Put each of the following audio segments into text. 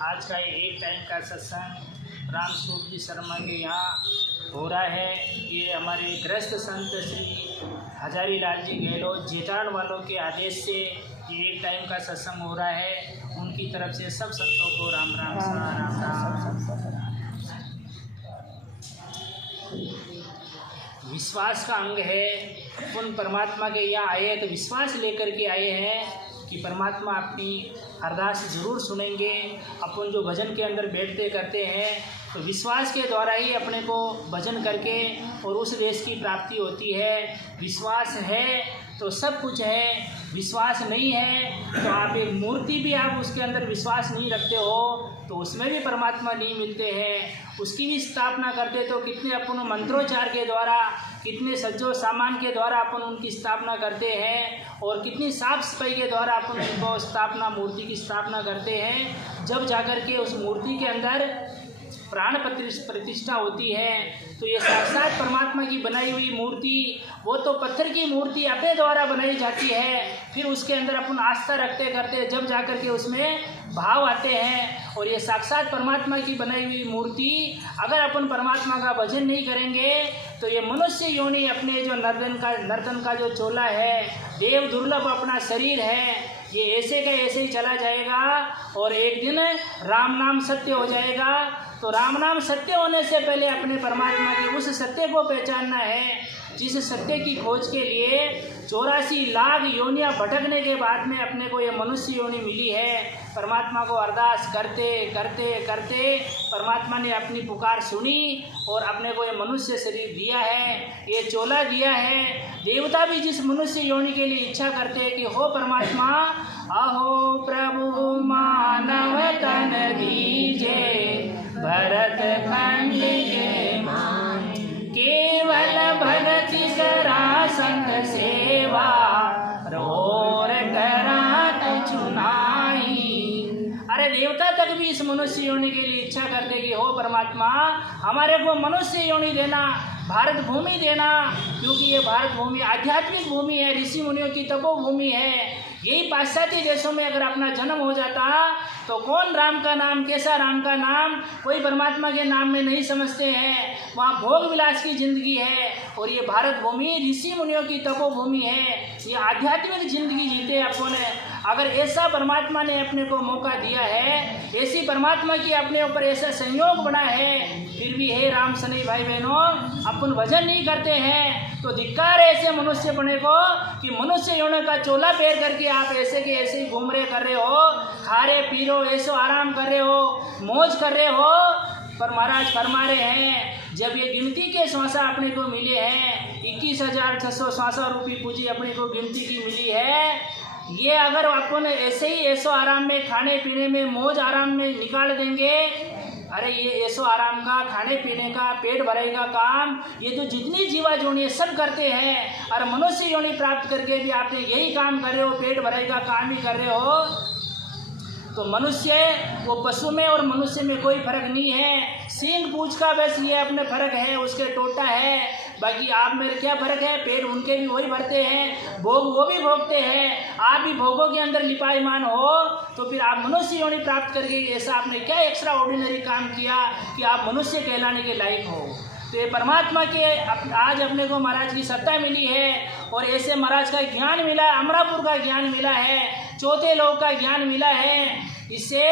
आज का एक टाइम का सत्संग राम स्वरूप जी शर्मा के यहाँ हो रहा है। ये हमारे गृहस्थ संत श्री हजारी लाल जी गहलोत जेठान वालों के आदेश से ये एक टाइम का सत्संग हो रहा है। उनकी तरफ से सब संतों को राम राम राम राम। विश्वास का अंग है। अपन परमात्मा के यहाँ आए तो विश्वास लेकर के आए हैं कि परमात्मा अपनी अरदास ज़रूर सुनेंगे। अपन जो भजन के अंदर बैठते करते हैं तो विश्वास के द्वारा ही अपने को भजन करके और उस देश की प्राप्ति होती है। विश्वास है तो सब कुछ है, विश्वास नहीं है तो आप एक मूर्ति भी आप उसके अंदर विश्वास नहीं रखते हो तो उसमें भी परमात्मा नहीं मिलते हैं। उसकी भी स्थापना करते तो कितने अपन मंत्रोच्चार के द्वारा, कितने सज्जो सामान के द्वारा अपन उनकी स्थापना करते हैं और कितनी साफ सफाई के द्वारा अपन उनको स्थापना, मूर्ति की स्थापना करते हैं। जब जाकर के उस मूर्ति के अंदर प्राण प्रतिष्ठा होती है तो ये साक्षात परमात्मा की बनाई हुई मूर्ति, वो तो पत्थर की मूर्ति अपने द्वारा बनाई जाती है। फिर उसके अंदर अपन आस्था रखते करते जब जाकर के उसमें भाव आते हैं और ये साक्षात परमात्मा की बनाई हुई मूर्ति अगर अपन परमात्मा का भजन नहीं करेंगे तो ये मनुष्य योनि अपने जो नर्तन का जो चोला है, देव दुर्लभ अपना शरीर है, ये ऐसे का ऐसे ही चला जाएगा और एक दिन राम नाम सत्य हो जाएगा। तो राम नाम सत्य होने से पहले अपने परमात्मा के उस सत्य को पहचानना है जिस सत्य की खोज के लिए 84 लाख योनियाँ भटकने के बाद में अपने को ये मनुष्य योनि मिली है। परमात्मा को अरदास करते करते करते परमात्मा ने अपनी पुकार सुनी और अपने को ये मनुष्य शरीर दिया है, ये चोला दिया है। देवता भी जिस मनुष्य योनि के लिए इच्छा करते हैं कि हो परमात्मा, अहो प्रभु मानव तन दीजे भरत खंड के मान, केवल भगति करा संत सेवा, रोर करात चुनाई। अरे देवता तक भी इस मनुष्य योनि के लिए इच्छा करते कि हो परमात्मा हमारे को मनुष्य योनि देना, भारत भूमि देना, क्योंकि ये भारत भूमि आध्यात्मिक भूमि है, ऋषि मुनियों की तपोभूमि है। यही पाश्चात्य देशों में अगर अपना जन्म हो जाता तो कौन राम का नाम, कैसा राम का नाम कोई परमात्मा के नाम में नहीं समझते हैं। वहाँ भोग विलास की जिंदगी है और ये भारत भूमि ऋषि मुनियों की तपोभूमि है। ये आध्यात्मिक जिंदगी जीते अपन। अगर ऐसा परमात्मा ने अपने को मौका दिया है, ऐसी परमात्मा की अपने ऊपर ऐसा संयोग बना है, फिर भी हे राम सनई भाई बहनों अपन भजन नहीं करते हैं तो धिक्कार ऐसे मनुष्य बने को कि मनुष्य योनि का चोला पैर करके आप ऐसे के ऐसे ही घूम रहे कर रहे हो, खा रहे पी रहे हो, ऐसो आराम कर रहे हो, मौज कर रहे हो। पर महाराज फरमा रहे हैं जब ये गिनती के श्वासा अपने को मिले हैं, 21,600 रुपये पूंजी अपने को गिनती की मिली है, ये अगर अपन ऐसे ही ऐसो आराम में खाने पीने में मौज आराम में निकाल देंगे, अरे ये ऐसो आराम का, खाने पीने का, पेट भराई का काम ये जो जितनी जीवा जोड़ी सब करते हैं। और मनुष्य योनि प्राप्त करके भी आपने यही काम कर रहे हो, पेट भराई का काम ही कर रहे हो। तो मनुष्य वो पशु में और मनुष्य में कोई फर्क नहीं है। सींग पूंछ का बस ये अपने फर्क है, उसके टोटा है, बाकी आप मेरे क्या फर्क है। पेट उनके भी वही भरते हैं, भोग वो भी भोगते हैं, आप भी भोगों के अंदर लिपायमान हो। तो फिर आप मनुष्य योनि प्राप्त करके ऐसा आपने क्या एक्स्ट्रा ऑर्डिनरी काम किया कि आप मनुष्य कहलाने के लायक हो। तो ये परमात्मा के आज अपने को महाराज की सत्ता मिली है और ऐसे महाराज का ज्ञान मिला है, अमरापुर का ज्ञान मिला है, चौथे लोक का ज्ञान मिला है। इससे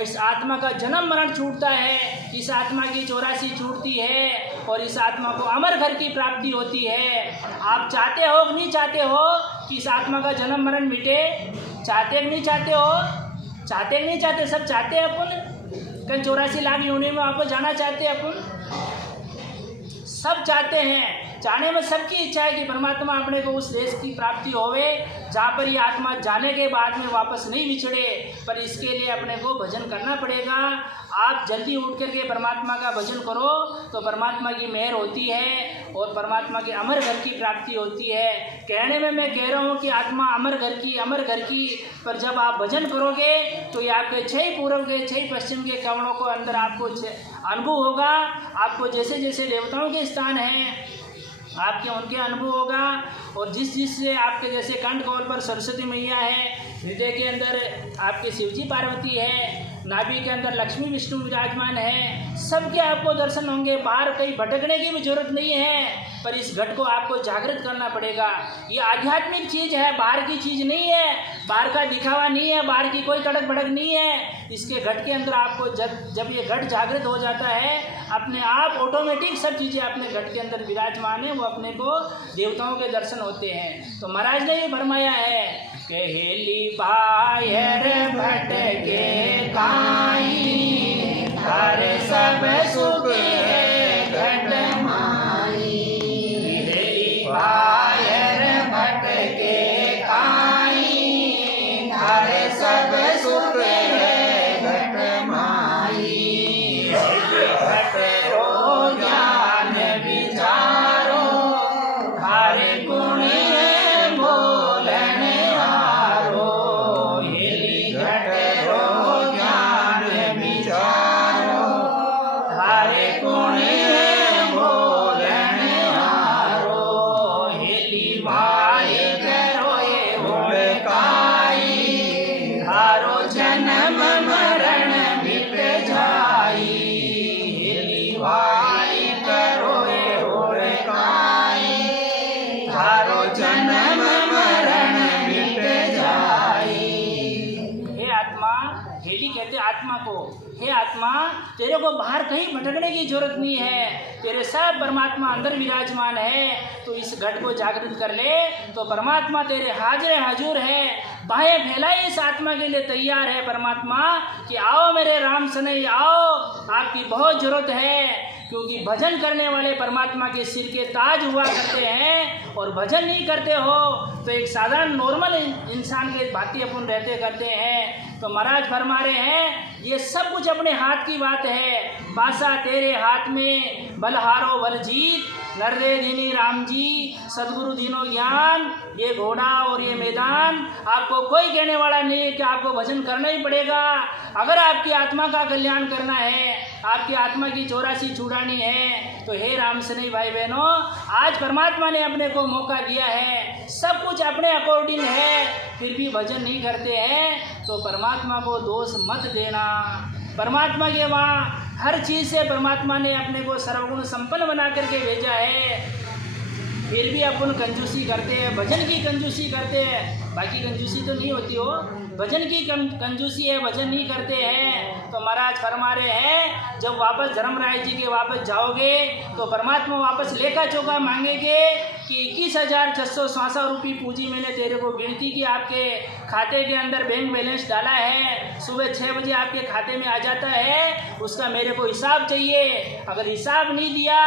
इस आत्मा का जन्म मरण छूटता है, इस आत्मा की 84 छूटती है और इस आत्मा को अमर घर की प्राप्ति होती है। आप चाहते हो कि नहीं चाहते हो कि इस आत्मा का जन्म मरण मिटे? चाहते कि नहीं चाहते हो? चाहते कि नहीं चाहते? सब चाहते हैं अपन। कल 84 लाख योनि में वापस जाना चाहते हैं अपन, सब चाहते हैं। चाहने में सबकी इच्छा है कि परमात्मा अपने को उस देश की प्राप्ति होवे जहाँ पर ये आत्मा जाने के बाद में वापस नहीं बिछड़े। पर इसके लिए अपने को भजन करना पड़ेगा। आप जल्दी उठ करके परमात्मा का भजन करो तो परमात्मा की मेहर होती है और परमात्मा के अमर घर की प्राप्ति होती है। कहने में मैं कह रहा हूँ कि आत्मा अमर घर की, पर जब आप भजन करोगे तो ये आपके 6 पूर्व के 6 पश्चिम के कमलों को अंदर आपको अनुभव होगा। आपको जैसे जैसे देवताओं के स्थान हैं आपके उनके अनुभव होगा और जिस से आपके जैसे कंठ कमल पर सरस्वती मैया है, हृदय के अंदर आपके शिवजी पार्वती है, नाभि के अंदर लक्ष्मी विष्णु विराजमान है, सबके आपको दर्शन होंगे। बाहर कहीं भटकने की भी जरूरत नहीं है, पर इस घट को आपको जागृत करना पड़ेगा। ये आध्यात्मिक चीज़ है, बाहर की चीज़ नहीं है, बाहर का दिखावा नहीं है, बाहर की कोई तड़क भड़क नहीं है। इसके घट के अंदर आपको जब ये घट जागृत हो जाता है, अपने आप ऑटोमेटिक सब चीज़ें अपने घट के अंदर विराजमान है, वो अपने को देवताओं के दर्शन होते हैं। तो महाराज ने ये फरमाया है कि हेली बाहर भटके काई, हर सब सुख है घट माई। हेली बाहर भटके काई, हर सब सुख है घट माई। घट रो ज्ञान विचारो, हर गुण बोलने हारो। हेली घट रो ज्ञान विचारो, हर गुण बोलने हारो। हेली माई करो ये होड़काई, हारो जन्म मरण मिट जाई। हेली माई करो ये होड़काई, हारो जन्म मरण मिट जाई। हे आत्मा, हेली कहते आत्मा को, हे आत्मा तेरे को बाहर कहीं भटकने की जरूरत नहीं है, तेरे सब परमात्मा अंदर विराजमान है। तो इस घट को जागृत कर ले तो परमात्मा तेरे हाजिर हजूर है, बाहें फैलाए इस आत्मा के लिए तैयार है परमात्मा कि आओ मेरे राम सनई आओ, आपकी बहुत जरूरत है। क्योंकि भजन करने वाले परमात्मा के सिर के ताज हुआ करते हैं, और भजन नहीं करते हो तो एक साधारण नॉर्मल इंसान के भांति अपन रहते करते हैं। तो महाराज फरमा रहे हैं ये सब कुछ अपने हाथ की बात है। पासा तेरे हाथ में, बलहारो बल जीत, नर्रे दीनी राम जी, सदगुरु दीनो ज्ञान। ये घोड़ा और ये मैदान आपको कोई कहने वाला नहीं है कि आपको भजन करना ही पड़ेगा। अगर आपकी आत्मा का कल्याण करना है, आपकी आत्मा की 84 छुड़ानी है, तो हे राम सनई भाई बहनों, आज परमात्मा ने अपने को मौका दिया है, सब कुछ अपने अकॉर्डिंग है, फिर भी भजन नहीं करते हैं तो परमात्मा को दोष मत देना। परमात्मा के वहाँ हर चीज़ से परमात्मा ने अपने को सर्वगुण संपन्न बना करके भेजा है, फिर भी अपन कंजूसी करते हैं, भजन की कंजूसी करते हैं। बाकी कंजूसी तो नहीं होती हो, भजन की कंजूसी है, भजन नहीं करते हैं। तो महाराज फरमा रहे हैं जब वापस धर्मराय जी के वापस जाओगे तो परमात्मा वापस लेखा चौका मांगेंगे कि 21,666 रुपये पूंजी मैंने तेरे को गिनती की, आपके खाते के अंदर बैंक बैलेंस डाला है, सुबह 6 बजे आपके खाते में आ जाता है, उसका मेरे को हिसाब चाहिए। अगर हिसाब नहीं दिया,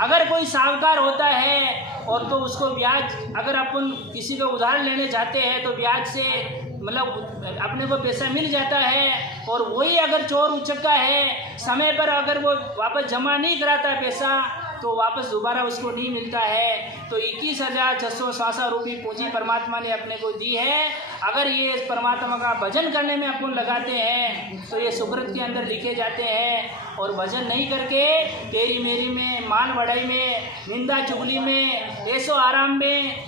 अगर कोई साहूकार होता है और तो उसको ब्याज, अगर अपन किसी को उधार लेने जाते हैं तो ब्याज से मतलब अपने को पैसा मिल जाता है, और वही अगर चोर उचक्का है, समय पर अगर वो वापस जमा नहीं कराता पैसा तो वापस दोबारा उसको नहीं मिलता है। तो 21,666 रुपये पूंजी परमात्मा ने अपने को दी है। अगर ये परमात्मा का भजन करने में अपन लगाते हैं तो ये सुकृत के अंदर लिखे जाते हैं। और भजन नहीं करके तेरी मेरी में, मान बढ़ाई में, निंदा चुगली में, ऐसो आराम में,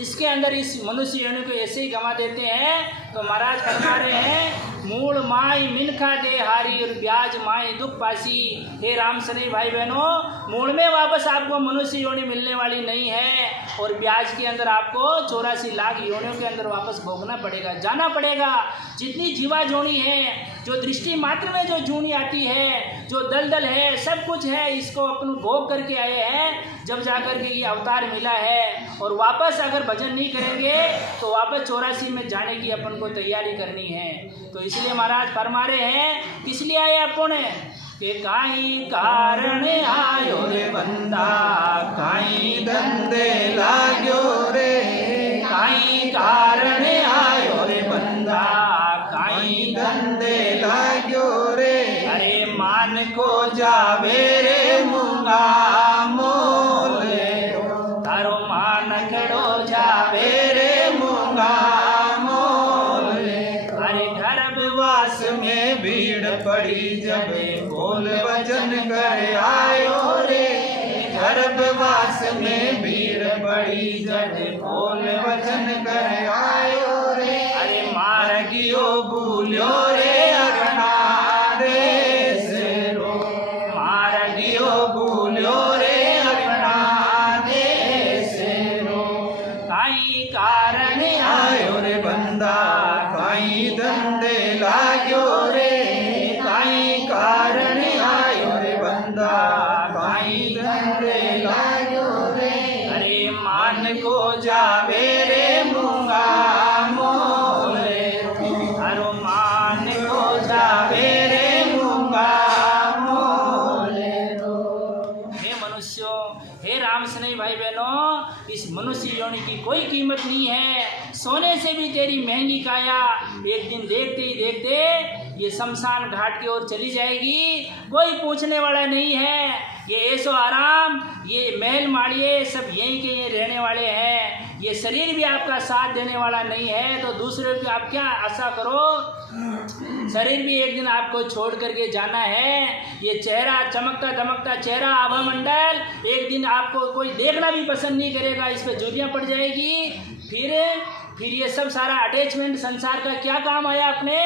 इसके अंदर इस मनुष्य योनि को ऐसे ही गंवा देते हैं। तो महाराज फरमा रहे हैं मूल माई मिनखा दे हारी और ब्याज माई दुख पासी। हे राम सनई भाई बहनों, मूल में वापस आपको मनुष्य योनि मिलने वाली नहीं है, और ब्याज के अंदर आपको 84 लाख योनियों के अंदर वापस भोगना पड़ेगा, जाना पड़ेगा। जितनी जीवा जोनी है, जो दृष्टि मात्र में जो जूनी आती है, जो दलदल है, सब कुछ है, इसको अपन भोग करके आए हैं, जब जाकर के ये अवतार मिला है। और वापस अगर भजन नहीं करेंगे तो वापस 84 में जाने की अपन को तैयारी करनी है। तो इसलिए महाराज फरमा रहे हैं किस लिए आए अपन के काई कारण आयो रे बंदा, काई धंधे लाग्यो रे, काई कारण आयो रे बंदा, काई धंधे लाग्यो रे। अरे मान को जावे रे मुंगा मोल, तारो मान कड़ो जावे रे मुंगा मोल। अरे गर्भवास में भीड़ पड़ी जब बोल वचन कर आयो रे, गर्भवास में भीड़ पड़ी जब बोल वचन कर आयो रे। अरे मार गियो भूल्यो रे काई धंधे लाग्यो रे, काई कारण आयो रे बंदा, काई धंधे लाग्यो रे। अरे मान को जावे रे मूंगा मोले, अरे मान को जावे रे मूंगा मोले। हे मनुष्यों, हे राम स्नेही भाई बहनों, इस मनुष्य योनि की कोई कीमत नहीं है। सोने से भी तेरी महंगी काया एक दिन देखते ही देखते ये शमशान घाट की ओर चली जाएगी। कोई पूछने वाला नहीं है। ये ऐसो आराम, ये महल माड़िए सब यहीं के ये रहने वाले हैं। ये शरीर भी आपका साथ देने वाला नहीं है, तो दूसरे की आप क्या आशा करो। शरीर भी एक दिन आपको छोड़ करके जाना है। ये चेहरा, चमकता दमकता चेहरा, आभा मंडल, एक दिन आपको कोई देखना भी पसंद नहीं करेगा, इस पर झुर्रियाँ पड़ जाएगी। फिर ये सब सारा अटैचमेंट संसार का क्या काम आया अपने।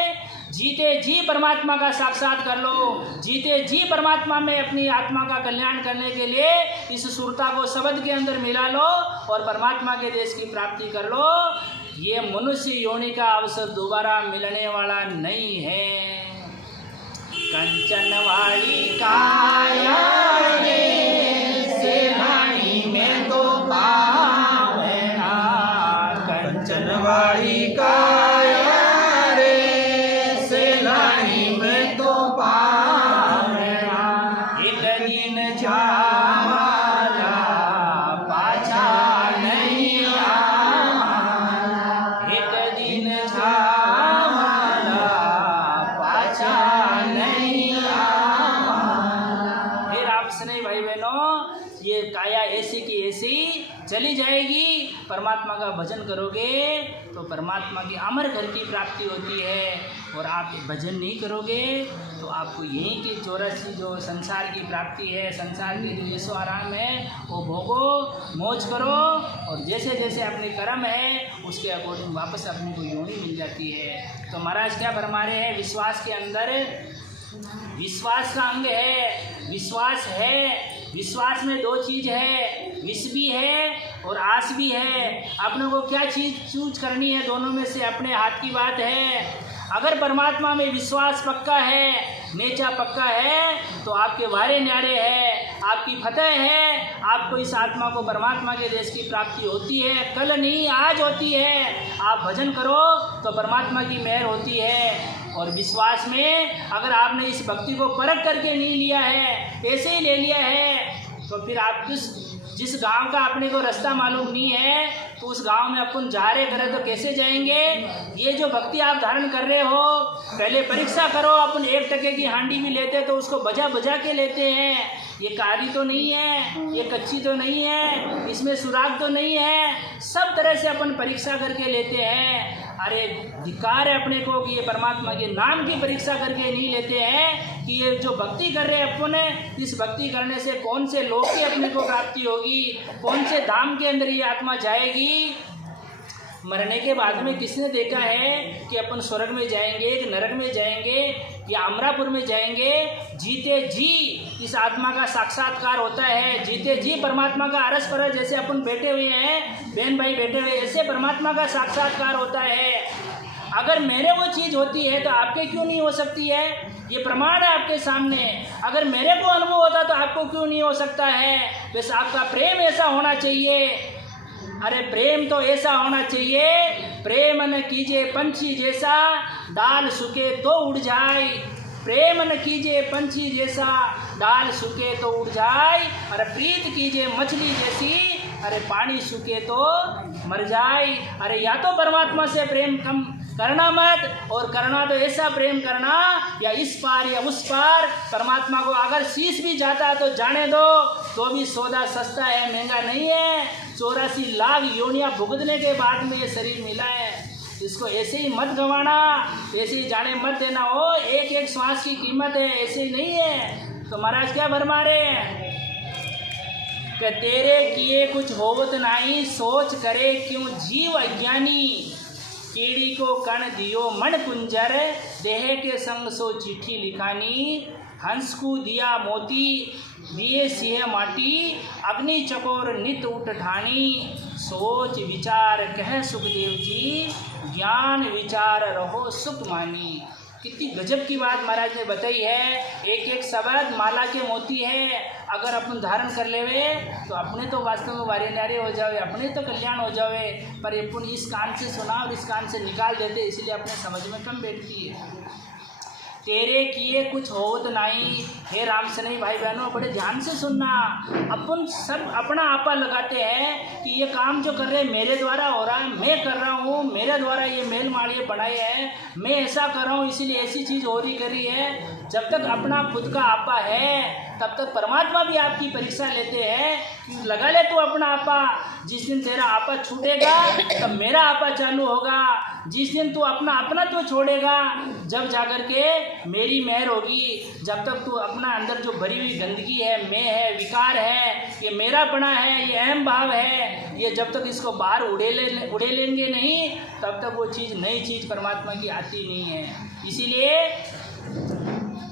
जीते जी परमात्मा का साक्षात कर लो, जीते जी परमात्मा में अपनी आत्मा का कल्याण करने के लिए इस सुरता को शब्द के अंदर मिला लो और परमात्मा के देश की प्राप्ति कर लो। ये मनुष्य योनि का अवसर दोबारा मिलने वाला नहीं है। कंचन वाली काया रे, सेनानी में तो पावना, कंचन वाली काया रे, सेनानी में तो पावना। एक दिन जावाला पाछा नहीं आवाला, एक दिन जावाला पाछा नहीं आवाला। हे राम स्नेही भाई बहनों, ये काया ऐसी की ऐसी चली जाएगी। परमात्मा का भजन करोगे तो परमात्मा की अमर घर की प्राप्ति होती है, और आप भजन नहीं करोगे तो आपको यहीं की 84 जो संसार की प्राप्ति है, संसार के जो यशो आराम है वो भोगो, मौज करो, और जैसे जैसे अपने कर्म है उसके अकॉर्डिंग वापस अपने को योनि मिल जाती है। तो महाराज क्या फरमा रहे हैं, विश्वास के अंदर विश्वास का अंग है, विश्वास है। विश्वास में दो चीज़ है, विष भी है और आस भी है। अपने को क्या चीज़ चूज करनी है, दोनों में से अपने हाथ की बात है। अगर परमात्मा में विश्वास पक्का है, नेचा पक्का है, तो आपके वारे न्यारे है, आपकी फतेह है, आपको इस आत्मा को परमात्मा के देश की प्राप्ति होती है। कल नहीं आज होती है। आप भजन करो तो परमात्मा की मेहर होती है। और विश्वास में अगर आपने इस भक्ति को परख करके नहीं लिया है, ऐसे ही ले लिया है, तो फिर आप जिस गांव का अपने को रास्ता मालूम नहीं है, तो उस गांव में अपन जा रहे करें तो कैसे जाएंगे। ये जो भक्ति आप धारण कर रहे हो, पहले परीक्षा करो। अपन 1 टके की हांडी भी लेते तो उसको बजा बजा के लेते हैं। ये कारी तो नहीं है, ये कच्ची तो नहीं है, इसमें सुराग तो नहीं है, सब तरह से अपन परीक्षा करके लेते हैं। अरे धिक्कार है अपने को कि ये परमात्मा के नाम की परीक्षा करके नहीं लेते हैं कि ये जो भक्ति कर रहे हैं अपने, इस भक्ति करने से कौन से लोक की अपने को प्राप्ति होगी, कौन से धाम के अंदर ये आत्मा जाएगी। मरने के बाद में किसने देखा है कि अपन स्वर्ग में जाएंगे कि नरक में जाएंगे या अमरापुर में जाएंगे। जीते जी इस आत्मा का साक्षात्कार होता है, जीते जी परमात्मा का अरस पर जैसे अपन बैठे हुए हैं, बहन भाई बैठे हुए, ऐसे परमात्मा का साक्षात्कार होता है। अगर मेरे वो चीज़ होती है तो आपके क्यों नहीं हो सकती है। ये प्रमाण है आपके सामने। अगर मेरे को अनुभव होता तो आपको क्यों नहीं हो सकता है। बस आपका प्रेम ऐसा होना चाहिए। अरे प्रेम तो ऐसा होना चाहिए, प्रेम न कीजिए पंछी जैसा, डाल सूखे तो उड़ जाए। प्रेम न कीजिए पंछी जैसा, डाल सूखे तो उड़ जाए। अरे प्रीत कीजिए मछली जैसी, अरे पानी सूखे तो मर जाए। अरे या तो परमात्मा से प्रेम कम करना मत, और करना तो ऐसा प्रेम करना या इस पार या उस पार। परमात्मा को अगर शीश भी जाता है तो जाने दो, तो भी सौदा सस्ता है, महंगा नहीं है। 84 लाख योनियाँ भुगतने के बाद में ये शरीर मिला है। इसको ऐसे ही मत गंवाना, ऐसे ही जाने मत देना। हो एक एक श्वास की कीमत है, ऐसे ही नहीं है। तो महाराज क्या भरमा रहे हैं कि तेरे किए कुछ होवत नाही, सोच करे क्यों जीव अज्ञानी। कीड़ी को कण दियो मन कुंजर, देह के संग सो चिट्ठी लिखानी। हंस को दिया मोती, दिए सिंह माटी, अग्नि चकोर नित उठ ठानी। सोच विचार कह सुखदेव जी, ज्ञान विचार रहो सुख मानी। कितनी गजब की बात महाराज ने बताई है। एक एक शब्द माला के मोती है, अगर अपन धारण कर लेवे तो अपने तो वास्तव में वारे न्यारे हो जावे, अपने तो कल्याण हो जावे। पर अपन इस कान से सुना और इस कान से निकाल देते, इसलिए अपने समझ में कम बैठती है। तेरे किए कुछ होत नहीं। हे राम सनई भाई बहनों, बड़े ध्यान से सुनना। अपन सब अपना आपा लगाते हैं कि ये काम जो कर रहे हैं मेरे द्वारा हो रहा है, मैं कर रहा हूँ, मेरे द्वारा ये मेल माड़िए बनाए हैं, मैं ऐसा कर रहा हूँ इसीलिए ऐसी चीज़ हो रही करी है। जब तक अपना खुद का आपा है तब तक परमात्मा भी आपकी परीक्षा लेते हैं। लगा ले तू अपना आपा, जिस दिन तेरा आपा छूटेगा तब मेरा आपा चालू होगा। जिस दिन तू अपना तो छोड़ेगा जब जाकर के मेरी मेहर होगी। जब तक तू अपना अंदर जो भरी हुई गंदगी है, मैं है, विकार है, ये मेरापना है, ये अहम भाव है, ये जब तक इसको बाहर उड़े लेंगे नहीं तब तक वो चीज़ नई चीज़ परमात्मा की आती नहीं है। इसीलिए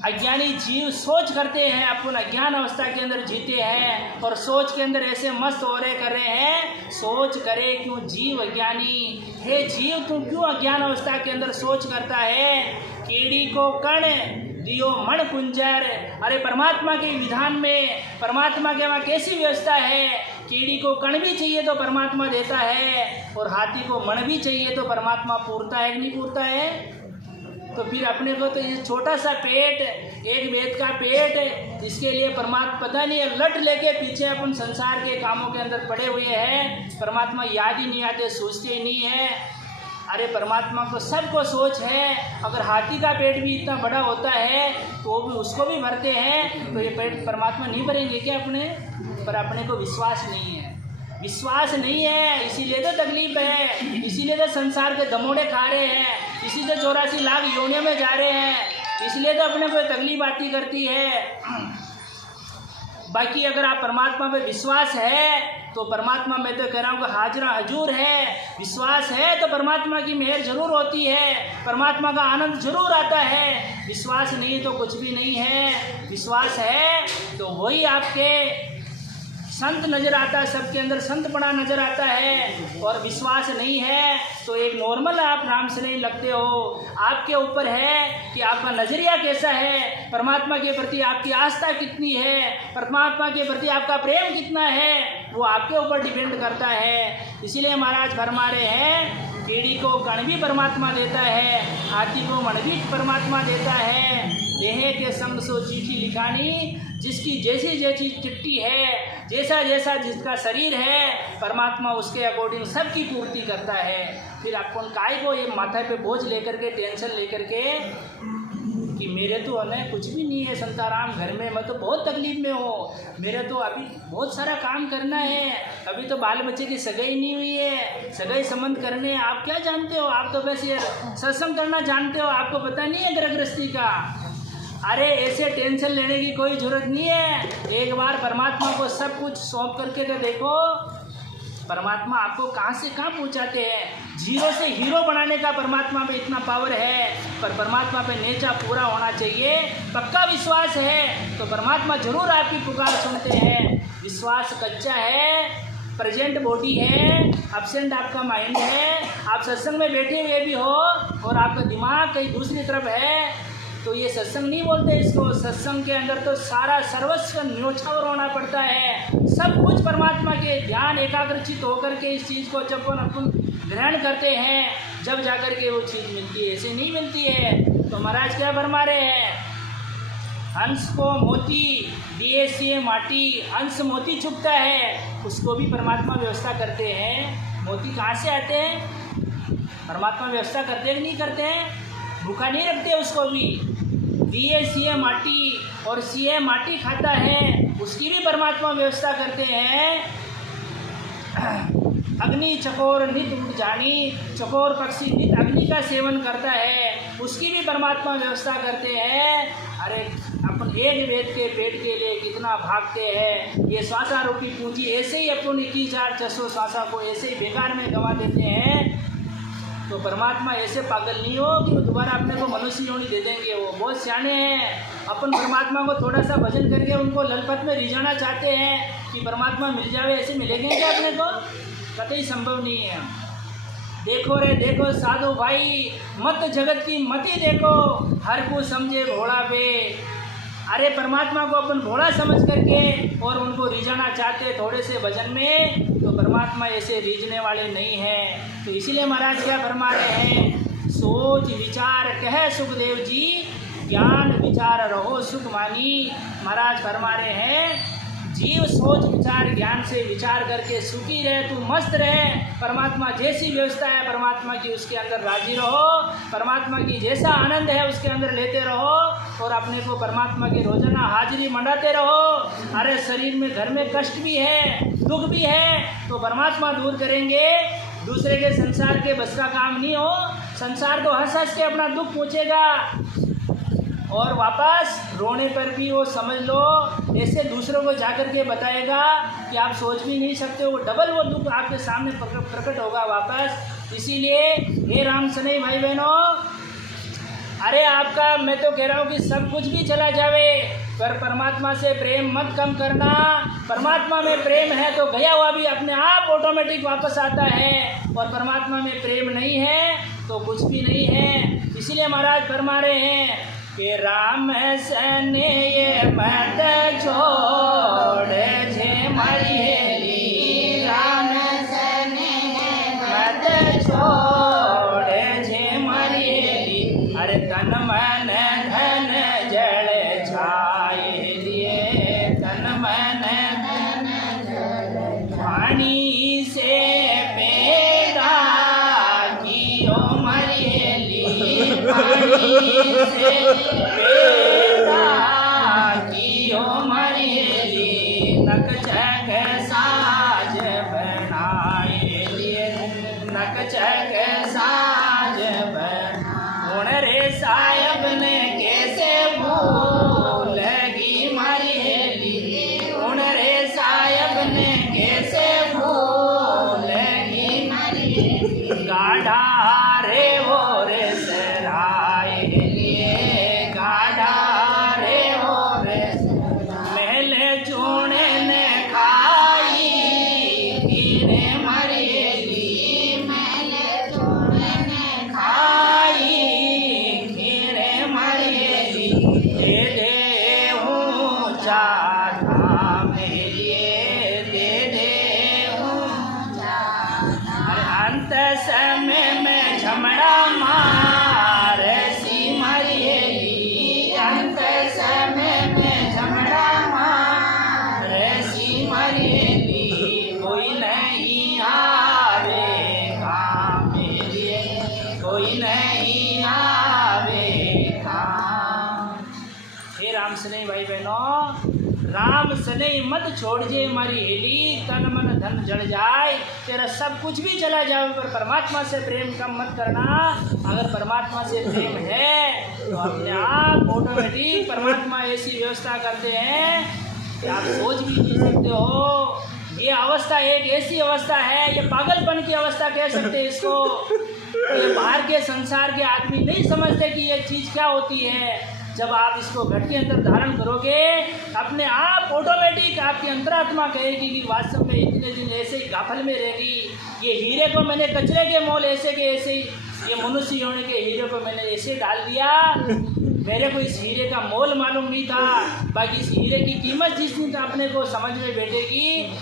अज्ञानी जीव सोच करते हैं, अपन अज्ञान अवस्था के अंदर जीते हैं और सोच के अंदर ऐसे मस्त हो रहे कर रहे हैं। सोच करे क्यों जीव अज्ञानी। हे जीव, तू क्यों अज्ञान अवस्था के अंदर सोच करता है। कीड़ी को कण दियो मण कुंजर। अरे परमात्मा के विधान में, परमात्मा के वहाँ कैसी व्यवस्था है। कीड़ी को कण भी चाहिए तो परमात्मा देता है, और हाथी को मण भी चाहिए तो परमात्मा पूरता है कि नहीं पूरता है। तो फिर अपने को तो ये छोटा सा पेट, एक वेद का पेट, इसके लिए परमात्मा पता नहीं है लट लेके पीछे अपन संसार के कामों के अंदर पड़े हुए हैं। परमात्मा याद ही नहीं आते, सोचते ही नहीं है। अरे परमात्मा को सबको सोच है। अगर हाथी का पेट भी इतना बड़ा होता है तो भी उसको भी भरते हैं, तो ये पेट परमात्मा नहीं भरेंगे क्या अपने? पर अपने को विश्वास नहीं है, विश्वास नहीं है, इसीलिए तो तकलीफ है, इसीलिए तो संसार के दमोड़े खा रहे हैं, इसीलिए 84 लाख योनियों में जा रहे हैं, इसलिए तो अपने को तकलीफ आती करती है। बाकी अगर आप परमात्मा पे विश्वास है तो परमात्मा, मैं तो कह रहा हूँ कि हाजरा हजूर है। विश्वास है तो परमात्मा की मेहर जरूर होती है, परमात्मा का आनंद जरूर आता है। विश्वास नहीं तो कुछ भी नहीं है। विश्वास है तो वही आपके संत नज़र आता है, सबके अंदर संतपना नज़र आता है। और विश्वास नहीं है तो एक नॉर्मल आप राम से नहीं लगते हो। आपके ऊपर है कि आपका नज़रिया कैसा है, परमात्मा के प्रति आपकी आस्था कितनी है, परमात्मा के प्रति आपका प्रेम कितना है, वो आपके ऊपर डिपेंड करता है। इसीलिए महाराज फरमा रहे हैं, कीड़ी को कण भी परमात्मा देता है, हाथी को मण भी परमात्मा देता है। देहे के संग सो चिट्ठी लिखानी, जिसकी जैसी जैसी चिट्ठी है, जैसा जैसा जिसका शरीर है, परमात्मा उसके अकॉर्डिंग सबकी पूर्ति करता है। फिर अपन काय को ये माथा पे बोझ लेकर के, टेंशन लेकर के कि मेरे तो हमें कुछ भी नहीं है संताराम घर में, मैं तो बहुत तकलीफ में हूँ, मेरे तो अभी बहुत सारा काम करना है, अभी तो बाल बच्चे की सगाई नहीं हुई है, सगाई संबंध करने हैं। आप क्या जानते हो, आप तो बस ये सत्संग करना जानते हो, आपको पता नहीं है ग्रहगृहस्थी का। अरे ऐसे टेंशन लेने की कोई ज़रूरत नहीं है। एक बार परमात्मा को सब कुछ सौंप करके तो देखो, परमात्मा आपको कहाँ से कहाँ पहुँचाते हैं। जीरो से हीरो बनाने का परमात्मा पे इतना पावर है, पर परमात्मा पे नेचा पूरा होना चाहिए। पक्का विश्वास है तो परमात्मा जरूर आपकी पुकार सुनते हैं। विश्वास कच्चा है, प्रेजेंट बॉडी है, एब्सेंट आपका माइंड है। आप सत्संग में बैठे हुए भी हो और आपका दिमाग कहीं दूसरी तरफ है तो ये सत्संग नहीं बोलते इसको। सत्संग के अंदर तो सारा सर्वस्व न्योछावर होना पड़ता है। सब कुछ परमात्मा के ध्यान एकाग्रचित होकर के इस चीज़ को जब अपन ग्रहण करते हैं, जब जाकर के वो चीज़ मिलती है, ऐसे नहीं मिलती है। तो महाराज क्या फरमा रहे हैं, हंस को मोती दिए से माटी। हंस मोती चुपता है, उसको भी परमात्मा व्यवस्था करते हैं। मोती कहाँ से आते हैं, परमात्मा व्यवस्था करते हैं कि नहीं करते हैं, भूखा नहीं रखते उसको भी। दिए सीए माटी, और सीए माटी खाता है, उसकी भी परमात्मा व्यवस्था करते हैं। अग्नि चकोर नित उठ जानी, चकोर पक्षी नित अग्नि का सेवन करता है, उसकी भी परमात्मा व्यवस्था करते हैं। अरे अपन एक वेद के पेट के लिए कितना भागते हैं। ये श्वासा रूपी पूंजी ऐसे ही अपन 21,600 श्वासा को ऐसे ही बेकार में गंवा देते हैं। तो परमात्मा ऐसे पागल नहीं हो कि वो दोबारा अपने को मनुष्य योनि दे देंगे। वो बहुत सियाने हैं। अपन परमात्मा को थोड़ा सा भजन करके उनको ललपत में रिझाना चाहते हैं कि परमात्मा मिल जावे, ऐसे मिलेंगे क्या अपने को? कतई संभव नहीं है। देखो रे देखो साधु भाई, मत जगत की मति देखो, हर को समझे भोला बे। अरे परमात्मा को अपन भोला समझ करके और उनको रिझाना चाहते थोड़े से भजन में, तो परमात्मा ऐसे रिझने वाले नहीं हैं। तो इसीलिए महाराज क्या फरमा रहे हैं, सोच विचार कह सुखदेव जी, ज्ञान विचार रहो सुख मानी। महाराज फरमा रहे हैं जीव सोच विचार ज्ञान से विचार करके सुखी रहे, तू मस्त रहे। परमात्मा जैसी व्यवस्था है परमात्मा की, उसके अंदर राजी रहो। परमात्मा की जैसा आनंद है उसके अंदर लेते रहो और अपने को परमात्मा की रोजाना हाजिरी मंडाते रहो। अरे शरीर में घर में कष्ट भी है, दुख भी है, तो परमात्मा दूर करेंगे। दूसरे के संसार के बस का काम नहीं हो। संसार तो हंस हंस के अपना दुख पूछेगा और वापस रोने पर भी वो समझ लो ऐसे दूसरों को जाकर के बताएगा कि आप सोच भी नहीं सकते, वो डबल वो दुख आपके सामने प्रकट होगा वापस। इसीलिए हे राम सनई भाई बहनों, अरे आपका मैं तो कह रहा हूँ कि सब कुछ भी चला जावे पर परमात्मा से प्रेम मत कम करना। परमात्मा में प्रेम है तो गया हुआ भी अपने आप ऑटोमेटिक वापस आता है, और परमात्मा में प्रेम नहीं है तो कुछ भी नहीं है। इसीलिए महाराज फरमा रहे हैं कि राम सन ये मत छोड़े जे मरियली, राम सन मत छोड़े जे मरियली। अरे तन मन धन जल छाए लिए, तन मन धन जल पानी से पैदा कियो मरियली, पानी से पैदा कियो मरियली। नक चक साज बनाए लिए, नक चक साज बना रे साहब ने कैसे भूलगी मरियली, उन रे साहब ने कैसे भूलगी मरियली। गाढ़ा रे वो रे सराय लिए, गाढ़ा रे वो रे मेले चूने ने खाई गिरे मरियली, मेले चूने ने खाई गिरे मरियली। दे दे हूँ चाहता मेलिए, दे हूँ अंत समय में झमड़ा मार सी मरियली, अंत समय में झमड़ा मार सी मरियली। कोई नहीं आवेगा मेलिए, कोई नहीं आवेगा। हे राम सने भाई बहनों, राम सने मत छोड़ जे मारी हेली, तन मन धन जड़ जाए, तेरा सब कुछ भी चला जाए पर परमात्मा से प्रेम कम मत करना। अगर परमात्मा से प्रेम है तो अपने आप ऑटोमेटिक परमात्मा ऐसी व्यवस्था करते हैं कि आप सोच भी नहीं सकते हो। ये अवस्था एक ऐसी अवस्था है, ये पागलपन की अवस्था कह सकते हैं इसको। ये बाहर के संसार के आदमी नहीं समझते कि ये चीज़ क्या होती है। जब आप इसको घट के अंदर धारण करोगे अपने आप ऑटोमेटिक आपकी अंतरात्मा कहेगी कि वास्तव में इतने दिन ऐसे ही गाफल में रहेगी। ये हीरे को मैंने कचरे के मोल ऐसे के ऐसे ही, ये मनुष्य होने के हीरे को मैंने ऐसे डाल दिया, मेरे को इस हीरे का मोल मालूम नहीं था। बाकी इस हीरे की कीमत जिस दिन अपने को समझ में बैठेगी,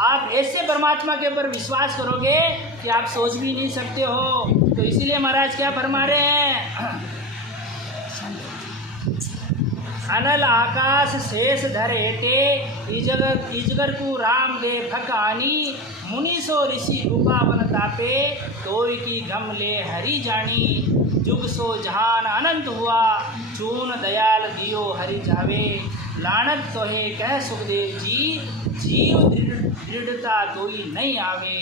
आप ऐसे परमात्मा के ऊपर विश्वास करोगे कि आप सोच भी नहीं सकते हो। तो इसीलिए महाराज क्या फरमा रहे हैं, अनल आकाश शेष धर हेटे, इजगर तू राम दे फकानी। मुनि सो ऋषि गुफा बन तापे, तोय की गम ले हरि जानी। जुग सो जहान अनंत हुआ, चून दयाल दियो हरि जावे। लानत तो है कह सुखदेव जी, जीव दृढ़ता कोई नहीं आवे।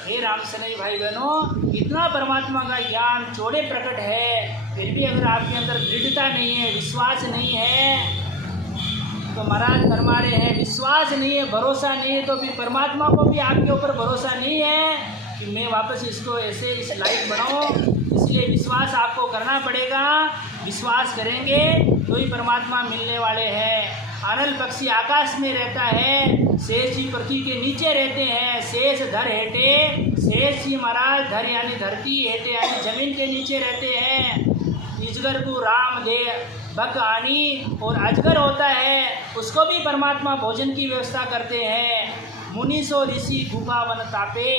हे राम सनई भाई बहनों, इतना परमात्मा का ज्ञान चौड़े प्रकट है, फिर भी अगर आपके अंदर दृढ़ता नहीं है, विश्वास नहीं है, तो महाराज फरमा रहे हैं विश्वास नहीं है, भरोसा नहीं है, तो फिर परमात्मा को भी आपके ऊपर भरोसा नहीं है कि मैं वापस इसको ऐसे इस लायक बनाऊँ। इसलिए विश्वास आपको करना पड़ेगा। विश्वास करेंगे तो ही परमात्मा मिलने वाले हैं। अनल पक्षी आकाश में रहता है, शेष जी पृथ्वी के नीचे रहते हैं। शेष धर हेठे, शेष जी महाराज धर यानी धरती, हेठे यानी जमीन के नीचे रहते हैं। इजगर को राम दे बक आनी, और अजगर होता है उसको भी परमात्मा भोजन की व्यवस्था करते हैं। मुनि सो ऋषि गुफा वन तापे,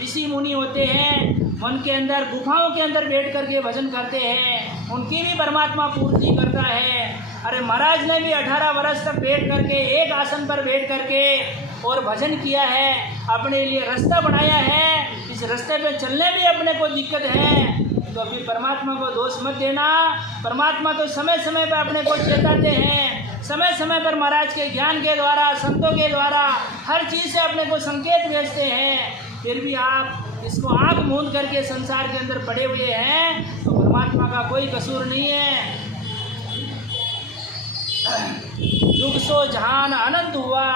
ऋषि मुनि होते हैं मन के अंदर गुफाओं के अंदर बैठ करके भजन करते हैं, उनकी भी परमात्मा पूर्ति करता है। अरे महाराज ने भी 18 वर्ष तक बैठ करके एक आसन पर बैठ करके और भजन किया है, अपने लिए रास्ता बनाया है। इस रास्ते पे चलने में अपने को दिक्कत है तो अभी परमात्मा को दोष मत देना। परमात्मा तो समय समय पर अपने को चेताते हैं, समय समय पर महाराज के ज्ञान के द्वारा, संतों के द्वारा हर चीज़ से अपने को संकेत भेजते हैं। फिर भी आप इसको आँख मूंद करके संसार के अंदर पड़े हुए हैं, तो परमात्मा का कोई कसूर नहीं है। युग सो जहान अनंत हुआ,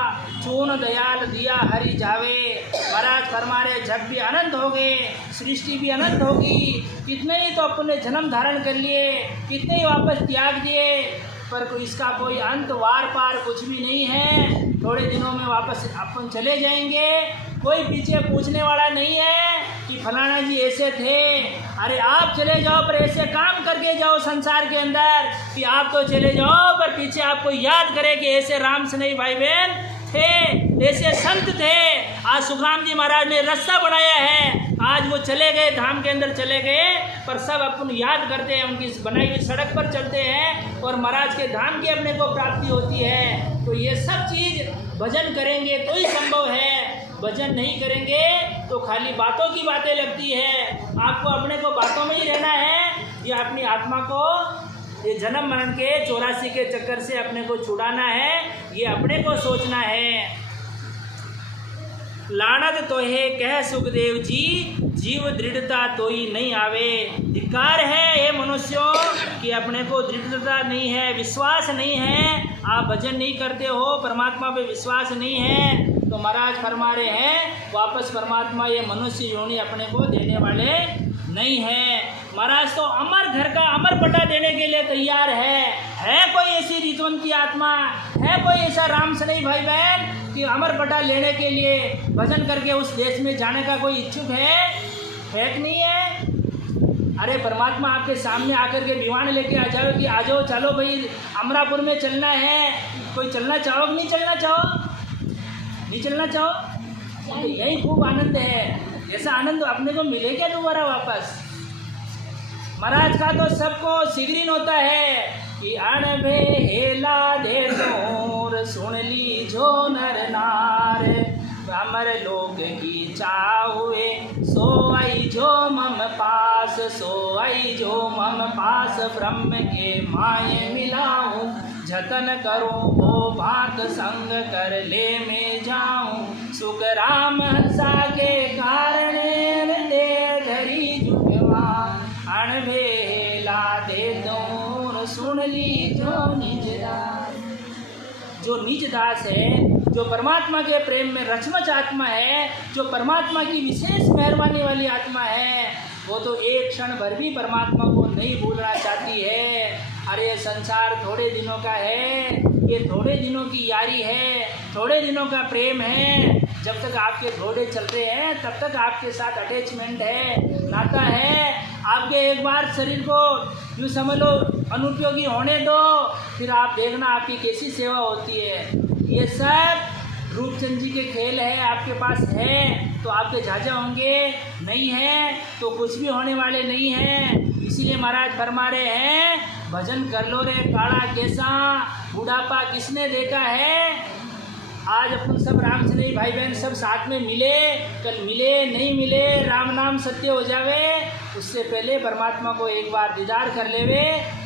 चून दयाल दिया हरि जावे। महाराज फरमा रहे जग भी अनंत हो गए, सृष्टि भी अनंत होगी। कितने ही तो अपने जन्म धारण कर लिए, कितने ही वापस त्याग दिए, पर इसका कोई अंत वार पार कुछ भी नहीं है। थोड़े दिनों में वापस अपन चले जाएंगे, कोई पीछे पूछने वाला नहीं है कि फलाना जी ऐसे थे। अरे आप चले जाओ पर ऐसे काम करके जाओ संसार के अंदर कि आप तो चले जाओ पर पीछे आपको याद करे कि ऐसे राम स्नेही भाई बहन थे, ऐसे संत थे। आज सुखराम जी महाराज ने रास्ता बनाया है, आज वो चले गए, धाम के अंदर चले गए, पर सब अपन याद करते हैं, उनकी बनाई हुई सड़क पर चलते हैं और महाराज के धाम की अपने को प्राप्ति होती है। तो ये सब चीज़ भजन करेंगे तो ही संभव है, भजन नहीं करेंगे तो खाली बातों की बातें लगती है। आपको अपने को बातों में ही रहना है, या अपनी आत्मा को ये जन्म मरण के 84 के चक्कर से अपने को छुड़ाना है, ये अपने को सोचना है। लानत तो है कह सुखदेव जी, जीव दृढ़ता तो ही नहीं आवे। धिक्कार है ये मनुष्यों कि अपने को दृढ़ता नहीं है, विश्वास नहीं है, आप भजन नहीं करते हो, परमात्मा पे विश्वास नहीं है, तो महाराज फरमा रहे हैं वापस परमात्मा ये मनुष्य योनि अपने को देने वाले नहीं है। महाराज तो अमर घर का अमर पटा देने के लिए तैयार है कोई ऐसी रीतवंत की आत्मा, है कोई ऐसा राम स्नेही भाई बहन कि अमर पटा लेने के लिए भजन करके उस देश में जाने का कोई इच्छुक है कि नहीं है? अरे परमात्मा आपके सामने आकर के विमान लेके आ जाओ कि आ जाओ, चलो भाई अमरापुर में चलना है, कोई चलना चाहो कि नहीं चलना चाहो? नहीं चलना चाहो? तो यही खूब आनंद है, ऐसा आनंद अपने को मिले क्या दोबारा वापस? महाराज का तो सबको सिगरीन होता है कि अणबे हेला दे तोर, सुन ली जो नर नार, अमर लोक की चाहुए, सो आई जो मम पास, सो आई जो मम पास, ब्रह्म के माये मिलाऊं, जतन करूं वो भात संग कर ले में जाऊं, सुख राम हंसा के कारण दे धरी जुगवा, अणबेला दे दूर, सुन ली जो निजदास। जो निज दास है, जो परमात्मा के प्रेम में रचमच आत्मा है, जो परमात्मा की विशेष मेहरबानी वाली आत्मा है, वो तो एक क्षण भर भी परमात्मा को नहीं भूलना चाहती है। अरे संसार थोड़े दिनों का है, ये थोड़े दिनों की यारी है, थोड़े दिनों का प्रेम है। जब तक आपके घोड़े चल रहे हैं तब तक आपके साथ अटैचमेंट है, नाता है। आपके एक बार शरीर को यूँ समझ लो अनुपयोगी होने दो, फिर आप देखना आपकी कैसी सेवा होती है। ये सब रूपचंद जी के खेल है, आपके पास है तो आपके झाझा होंगे, नहीं है तो कुछ भी होने वाले नहीं हैं। इसीलिए महाराज फरमा रहे हैं भजन कर लो रे काड़ा कैसा, बुढ़ापा किसने देखा है। आज अपन सब राम स्नेही भाई बहन सब साथ में मिले, कल मिले नहीं मिले, राम नाम सत्य हो जावे, उससे पहले परमात्मा को एक बार दीदार कर लेवे।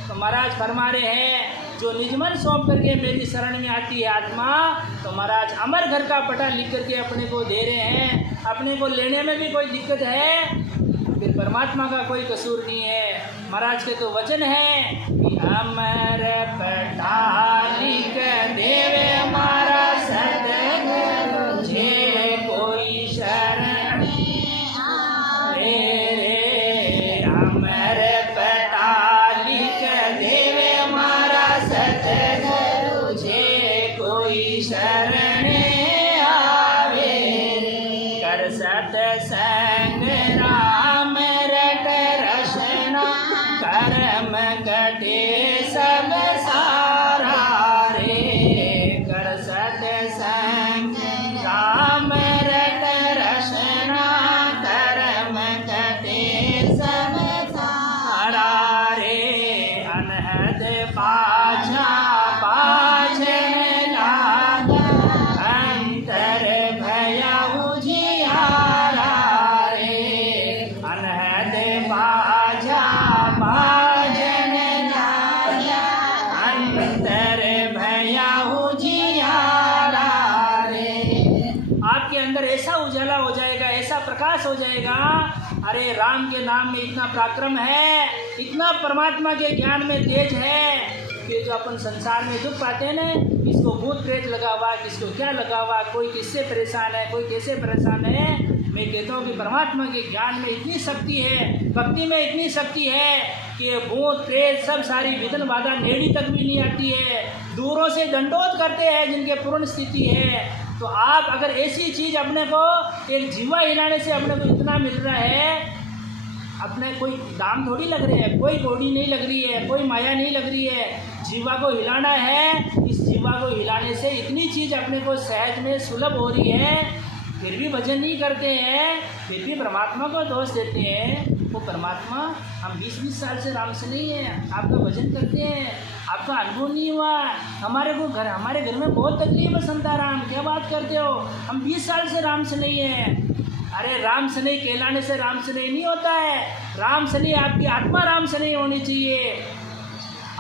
तो महाराज फरमा रहे हैं जो निजमन सौंप करके मेरी शरण में आती है आत्मा, तो महाराज अमर घर का पटा लिख करके अपने को दे रहे हैं। अपने को लेने में भी कोई दिक्कत है, फिर परमात्मा का कोई कसूर नहीं है। महाराज के तो वचन है कि अमर पटा लिख देवे हमारा सतगुरु, जे कोई शरण रे, अमर पटा लिख देवे हमारा सतगुरु, जे शरणे आवे कर सतसंग राम रट रसना कर्म कटे सब सारा रे कर सतसंग राम रट रसना कर्म कटे सब सारा रे अनहद पाछा पाछन लागा अंतर भया उजियारा रे अनहद पाछा पाछन लागा अंतर भया उजियारा रे। आपके अंदर ऐसा उजाला हो जाएगा, ऐसा प्रकाश हो जाएगा, अरे राम के नाम में इतना पराक्रम है, इतना परमात्मा के ज्ञान में तेज है कि जो अपन संसार में दुख पाते हैं ना, किसको भूत प्रेत लगा हुआ, किसको क्या लगा हुआ, कोई किससे परेशान है, कोई कैसे परेशान है, मैं कहता हूँ कि परमात्मा के ज्ञान में इतनी शक्ति है, भक्ति में इतनी शक्ति है कि ये भूत प्रेत सब सारी विघ्न बाधा नेड़ी तक भी नहीं आती है, दूरों से दंडोत करते हैं जिनके पूर्ण स्थिति है। तो आप अगर ऐसी चीज़ अपने को एक जीवा हिलाने से अपने को इतना मिल रहा है, अपने कोई दाम थोड़ी लग रहे हैं, कोई गोड़ी नहीं लग रही है, कोई माया नहीं लग रही है, जीवा को हिलाना है। इस जीवा को हिलाने से इतनी चीज़ अपने को सहज में सुलभ हो रही है, फिर भी भजन नहीं करते हैं, फिर भी परमात्मा को दोष देते हैं। वो परमात्मा हम 20-20 साल से राम से नहीं हैं, आपका भजन करते हैं, आपका अनुभव नहीं हुआ, हमारे घर में बहुत तकलीफ है संता राम, क्या बात करते हो, हम 20 साल से राम से नहीं हैं। अरे राम से नहीं कहलाने से राम से नहीं होता है, राम से नहीं, आपकी आत्मा राम से नहीं होनी चाहिए,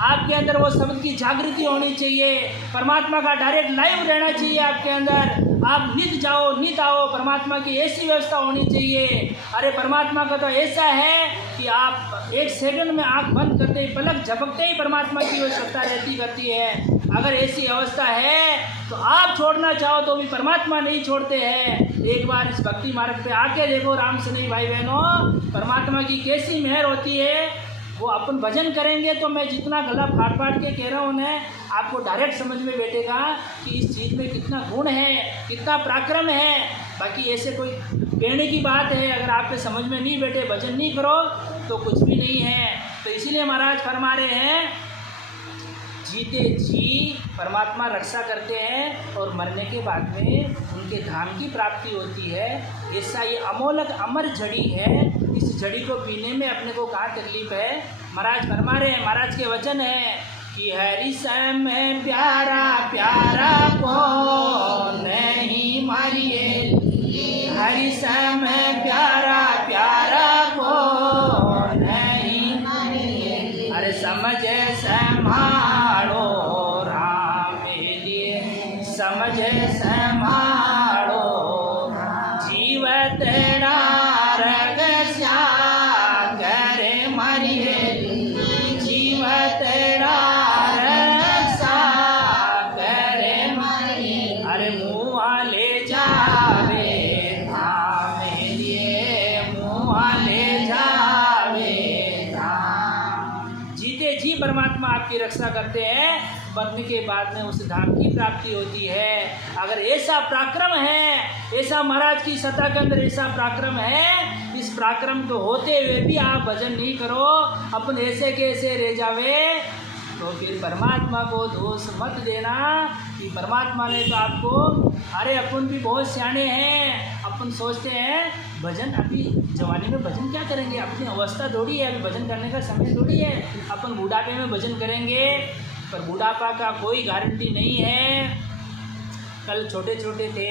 आपके अंदर वो शब्द की जागृति होनी चाहिए, परमात्मा का डायरेक्ट लाइव रहना चाहिए आपके अंदर। आप नित जाओ नित आओ, परमात्मा की ऐसी व्यवस्था होनी चाहिए। अरे परमात्मा का तो ऐसा है कि आप 1 सेकंड में आंख बंद करते ही, पलक झपकते ही परमात्मा की वो सत्ता रहती करती है। अगर ऐसी अवस्था है तो आप छोड़ना चाहो तो भी परमात्मा नहीं छोड़ते हैं। एक बार इस भक्ति मार्ग पे आके देखो राम से नहीं भाई बहनों, परमात्मा की कैसी मेहर होती है। वो अपन भजन करेंगे तो मैं जितना गला फाड़ फाड़ के कह रहा हूँ ना, आपको डायरेक्ट समझ में बैठेगा कि इस चीज़ में कितना गुण है, कितना पराक्रम है। बाकी ऐसे कोई कहने की बात है, अगर आपके समझ में नहीं बैठे, भजन नहीं करो तो कुछ भी नहीं है। तो इसीलिए महाराज फरमा रहे हैं, जीते जी परमात्मा रक्षा करते हैं और मरने के बाद में उनके धाम की प्राप्ति होती है। ऐसा ये अमोलक अमर जड़ी है, इस जड़ी को पीने में अपने को कहाँ तकलीफ है। महाराज फरमा रहे हैं, महाराज के वचन है कि हरि सम प्यारा प्यारा को नहीं मारिए, हरि सम प्यारा प्यारा को नहीं मारिए, अरे समझ संभालो राम लिए, समझ संभालो जीव तेरा रगस्या करे मरिए, जीव तेरा रक्षा करे मरिए, अरे मुँह ले जावे धाम लिए, मुँह ले जावे धाम। जीते जी परमात्मा आपकी रक्षा करते हैं, मरने के बाद में उस धाम की प्राप्ति होती है। अगर ऐसा पराक्रम है, ऐसा महाराज की सत्ता के अंदर ऐसा पराक्रम है, इस पराक्रम को होते हुए भी आप भजन नहीं करो, अपन ऐसे कैसे रह जावे, तो फिर परमात्मा को दोष मत देना कि परमात्मा ने तो आपको, अरे अपन भी बहुत सियाने हैं, अपन सोचते हैं भजन अभी जवानी में भजन क्या करेंगे, अपनी अवस्था थोड़ी है, अभी भजन करने का समय थोड़ी है, अपन बुढ़ापे में भजन करेंगे। पर बुढ़ापा का कोई गारंटी नहीं है। कल छोटे छोटे थे,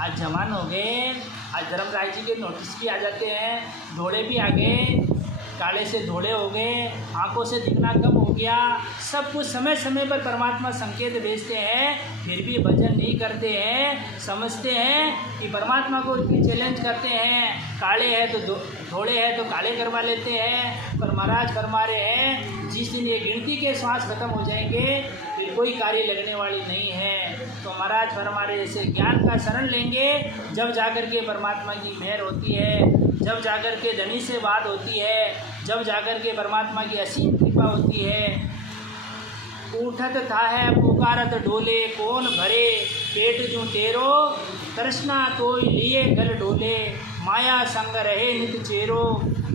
आज जवान हो गए, आज धर्मराज जी के नोटिस भी आ जाते हैं, धोड़े भी आ गए, काले से धोड़े हो गए, आंखों से दिखना कम हो गया, सब कुछ समय समय पर परमात्मा संकेत भेजते हैं, फिर भी भजन नहीं करते हैं। समझते हैं कि परमात्मा को इतनी चैलेंज करते हैं, काले हैं तो धोड़े हैं तो काले करवा लेते हैं। पर महाराज फरमा रहे हैं, जिस दिन ये गिनती के श्वास खत्म हो जाएंगे फिर कोई कार्य लगने वाली नहीं है। तो महाराज फरमा रहे ऐसे ज्ञान का शरण लेंगे, जब जाकर के परमात्मा की मेहर होती है, जब जाकर के धनी से बात होती है, जब जाकर के परमात्मा की असीम कृपा होती है। उठत था है पुकारत डोले, कौन भरे पेट जू तेरो, तृष्णा तोय लिए गल डोले, माया संग रहे नित चेरो,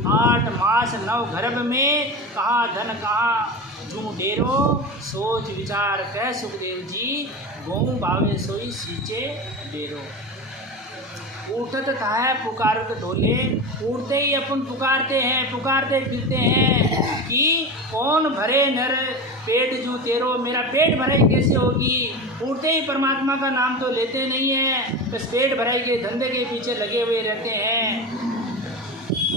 8 मास 9 गर्भ में, कहाँ धन कहाँ जू डेरो, सोच विचार कह सुखदेव जी, गौं भावे सोई सींचे डेरो। उठत था है पुकारत डोले, उठते ही अपन पुकारते हैं, पुकारते फिरते हैं कि कौन भरे नर पेट जू तेरो, मेरा पेट भराई कैसे होगी। उठते ही परमात्मा का नाम तो लेते नहीं हैं, बस पेट भराई के धंधे के पीछे लगे हुए रहते हैं।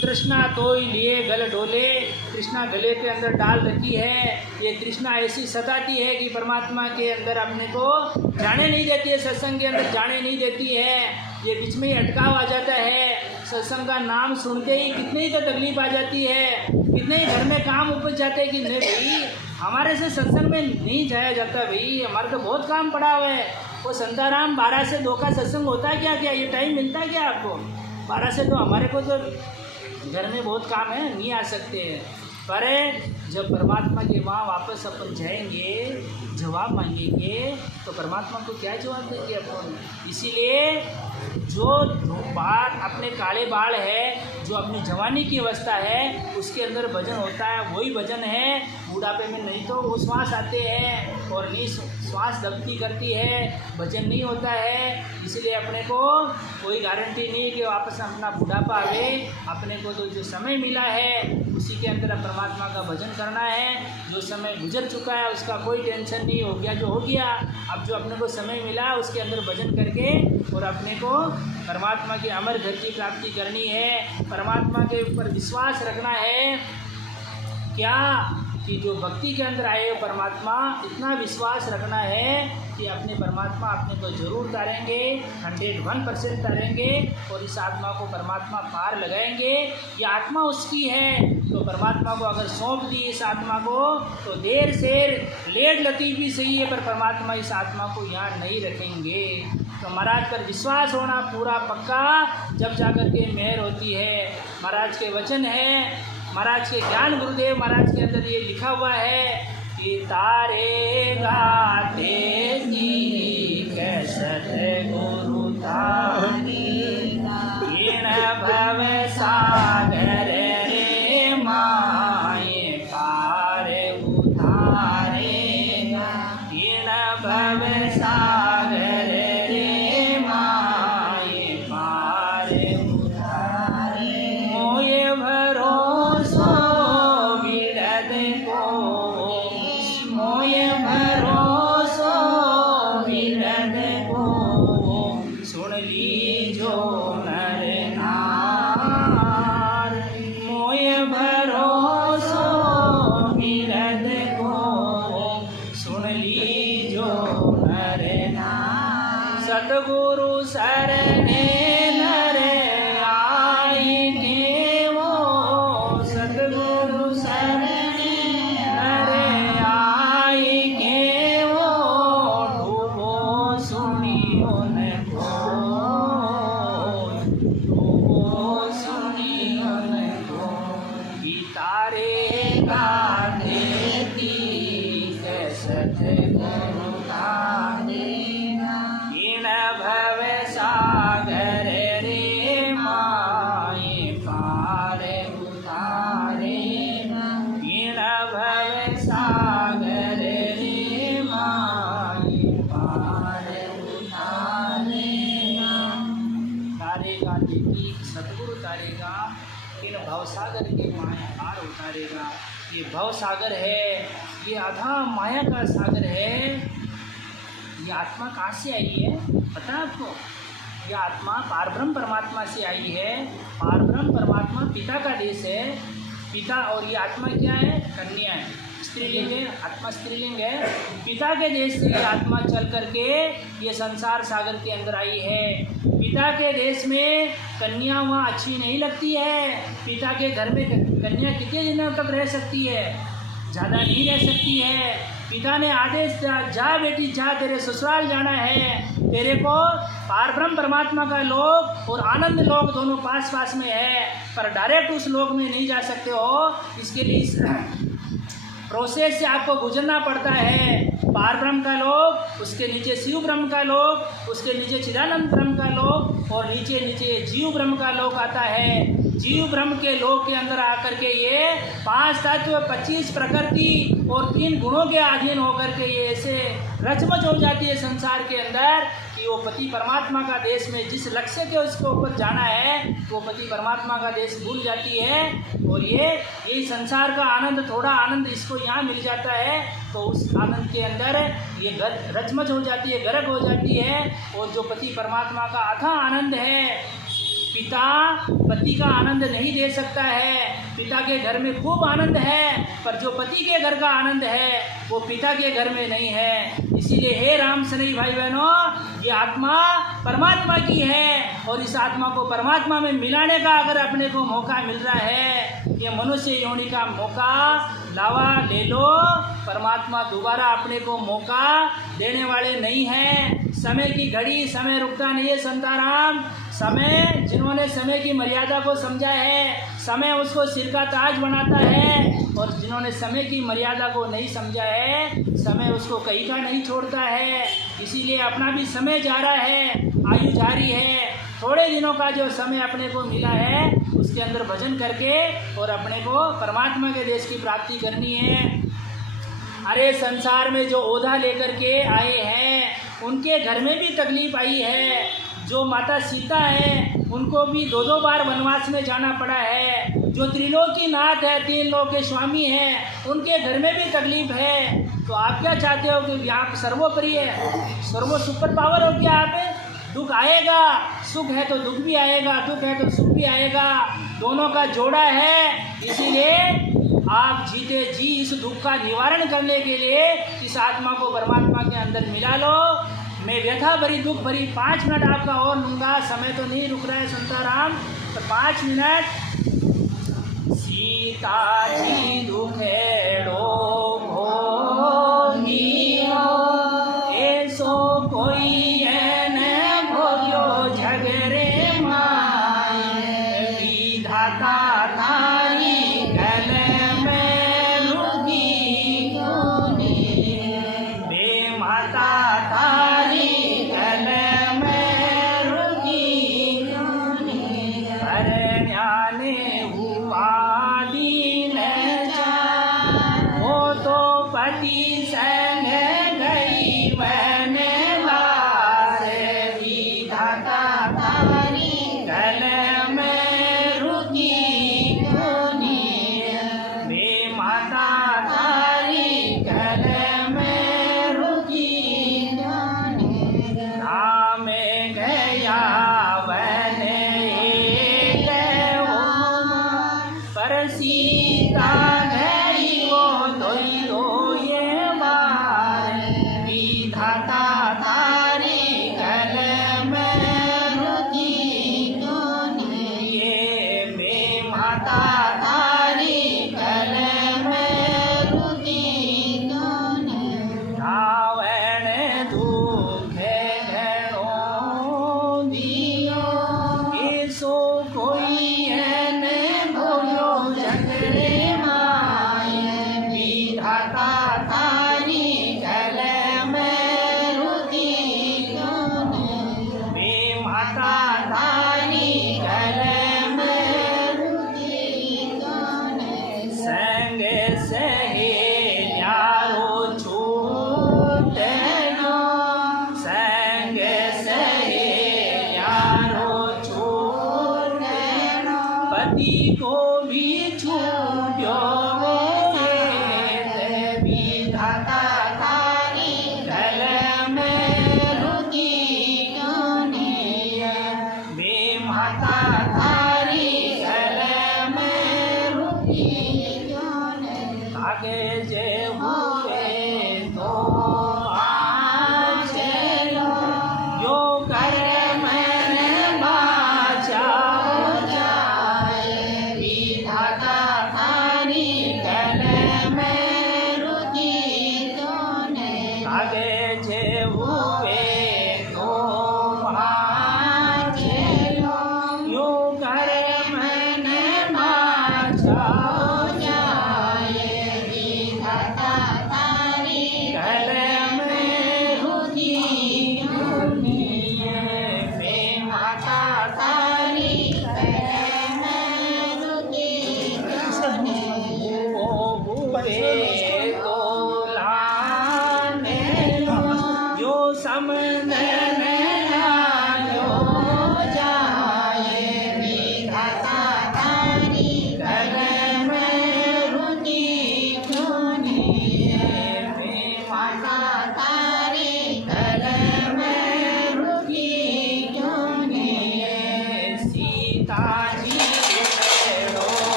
तृष्णा तोय लिए गल डोले, तृष्णा गले के अंदर डाल रखी है। ये तृष्णा ऐसी सताती है कि परमात्मा के अंदर अपने को जाने नहीं देती है, सत्संग के अंदर जाने नहीं देती है। ये बीच में ही अटकाव आ जाता है। सत्संग का नाम सुनते ही कितनी ही तो तकलीफ आ जाती है, कितने ही घर में काम उपज जाते हैं कि नहीं भाई हमारे से सत्संग में नहीं जाया जाता, भाई हमारा तो बहुत काम पड़ा हुआ है। वो संताराम 12 से 2 का सत्संग होता है क्या, ये टाइम मिलता है क्या आपको? 12 से 2 हमारे को तो घर में बहुत काम है, नहीं आ सकते हैं। पर जब परमात्मा के वहाँ वापस अपन जाएंगे, जवाब मांगेंगे, तो परमात्मा को क्या जवाब देंगे अपन? इसीलिए जो बाल अपने काले बाल है, जो अपनी जवानी की अवस्था है, उसके अंदर भजन होता है, वही भजन है। बुढ़ापे में नहीं तो वो श्वास आते हैं और नहीं श्वास दबती करती है, भजन नहीं होता है। इसलिए अपने को कोई गारंटी नहीं कि वापस अपना बुढ़ापा आवे। अपने को तो जो समय मिला है उसी के अंदर परमात्मा का भजन करना है। जो समय गुजर चुका है उसका कोई टेंशन नहीं, हो गया जो हो गया। अब जो अपने को समय मिला उसके अंदर भजन करके और अपने को परमात्मा के अमर घर की प्राप्ति करनी है। परमात्मा के ऊपर विश्वास रखना है क्या कि जो भक्ति के अंदर आए हो परमात्मा, इतना विश्वास रखना है कि अपने परमात्मा अपने को जरूर तारेंगे, 101% तारेंगे और इस आत्मा को परमात्मा पार लगाएंगे। ये आत्मा उसकी है, तो परमात्मा को अगर सौंप दी इस आत्मा को, तो देर से लेट लतीफ़ भी सही है, पर परमात्मा इस आत्मा को यहाँ नहीं रखेंगे। तो महाराज पर विश्वास होना पूरा पक्का, जब जाकर के मेहर होती है। महाराज के वचन है, महाराज के ज्ञान गुरुदेव महाराज के अंदर ये लिखा हुआ है कि तारे गाते सतगुरु भव सागर रे माए पार उतारे, भव सागर रे माए पार उतारे, मोये भरोसो बिरद को, मोये भरोसो बिरद को, सुन लीजो नर नार, मोये भरोसो बिरद को, सुन लीजो नर नार, सतगुरु सरने नर आई के वो, सतगुरु सरने नर आई के वो, डूबो सुनियो न को, डूबो सुनियो न को, तारे गाते सतगुरु तारे, इन भव सागर रे माए पार उतारे, इन भव सागर रे माए पार उतारे, तारेगा देखी सतगुरु तारेगा, इन भवसागर के माया पार उतारेगा। ये भव सागर है, ये आधा माया का सागर है। ये आत्मा कहाँ से आई है पता है आपको? ये आत्मा पारब्रह्म परमात्मा से आई है। पारब्रह्म परमात्मा पिता का देश है। पिता और ये आत्मा क्या है? कन्या है, स्त्रीलिंग है, आत्मा स्त्रीलिंग है। पिता के देश से ये आत्मा चल करके ये संसार सागर के अंदर आई है। पिता के देश में कन्या वहाँ अच्छी नहीं लगती है। पिता के घर में कन्या कितने दिनों तक रह सकती है? ज़्यादा नहीं रह सकती है। पिता ने आदेश दिया, जा बेटी जा, तेरे ससुराल जाना है। तेरे को पारब्रह्म परमात्मा का लोक और आनंद लोक दोनों पास पास में है, पर डायरेक्ट उस लोक में नहीं जा सकते हो। इसके लिए प्रोसेस से आपको गुजरना पड़ता है। पार ब्रह्म का लोक, उसके नीचे शिव ब्रह्म का लोक, उसके नीचे चिदानंद ब्रह्म का लोक और नीचे नीचे जीव ब्रह्म का लोक आता है। जीव ब्रह्म के लोक के अंदर आकर के ये 5 तत्व, 25 प्रकृति और 3 गुणों के अधीन होकर के ये ऐसे रचमच हो जाती है संसार के अंदर कि वो पति परमात्मा का देश में जिस लक्ष्य के उसके ऊपर जाना है वो पति परमात्मा का देश भूल जाती है। और ये संसार का आनंद, थोड़ा आनंद इसको यहाँ मिल जाता है तो उस आनंद के अंदर ये रचमच हो जाती है, गर्क हो जाती है। और जो पति परमात्मा का अथाह आनंद है, पिता पति का आनंद नहीं दे सकता है। पिता के घर में खूब आनंद है पर जो पति के घर का आनंद है वो पिता के घर में नहीं है। इसीलिए हे राम सनई भाई बहनों, ये आत्मा परमात्मा की है और इस आत्मा को परमात्मा में मिलाने का अगर अपने को मौका मिल रहा है, ये मनुष्य योनि का मौका लावा ले लो। परमात्मा दोबारा अपने को मौका देने वाले नहीं हैं। समय की घड़ी, समय रुकता नहीं है संताराम। समय, जिन्होंने समय की मर्यादा को समझा है, समय उसको सिर का ताज बनाता है और जिन्होंने समय की मर्यादा को नहीं समझा है, समय उसको कहीं का नहीं छोड़ता है। इसीलिए अपना भी समय जा रहा है, आयु जारी है। थोड़े दिनों का जो समय अपने को मिला है उसके अंदर भजन करके और अपने को परमात्मा के देश की प्राप्ति करनी है। अरे संसार में जो ओधा लेकर के आए हैं उनके घर में भी तकलीफ आई है। जो माता सीता है उनको भी 2-2 बार वनवास में जाना पड़ा है। जो त्रिलोकी नाथ है, 3 लोक के स्वामी हैं, उनके घर में भी तकलीफ है। तो आप क्या चाहते हो कि आप सर्वोपरि है, सर्वो सुपर पावर हो क्या आप? दुख आएगा, सुख है तो दुख भी आएगा, दुख है तो सुख भी आएगा, दोनों का जोड़ा है। इसीलिए आप जीते जी इस दुख का निवारण करने के लिए इस आत्मा को परमात्मा के अंदर मिला लो। मैं व्यथा भरी, दुख भरी 5 मिनट आपका और लूँगा, समय तो नहीं रुक रहा है संताराम, तो 5 मिनट। सीता जी दुखेड़ो भोगियो, ऐसो कोई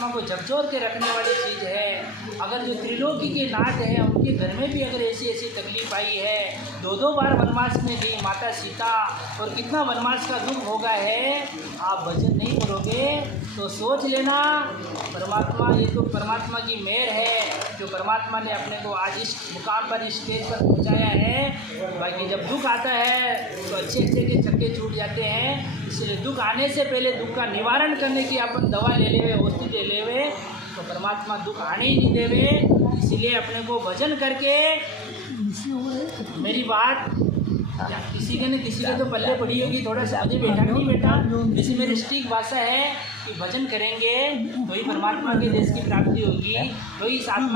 परमात्मा को झकझोर के रखने वाली चीज़ है। अगर जो त्रिलोकी के नाथ हैं उनके घर में भी अगर ऐसी ऐसी तकलीफ आई है, 2-2 बार वनवास में गई माता सीता और कितना वनवास का दुख होगा है, आप भजन नहीं करोगे तो सोच लेना परमात्मा, ये तो परमात्मा की मेहर है जो परमात्मा ने अपने को आज इस मुकाम पर, इस स्टेज पर पहुंचाया है। बाकी जब दुख आता है तो अच्छे अच्छे के चक्के छूट जाते हैं, इसलिए दुख आने से पहले दुख का निवारण करने की अपन दवा ले लेवे, औषधि ले लेवे तो परमात्मा दुख आने ही नहीं देवे। इसीलिए अपने को भजन करके, मेरी बात किसी के न किसी के तो पल्ले पड़ी होगी, थोड़ा सा आगे बैठा नहीं बेटा, जैसे मेरी सटीक भाषा है कि भजन करेंगे तो ही परमात्मा के देश की प्राप्ति होगी, तो ही इस आत्मा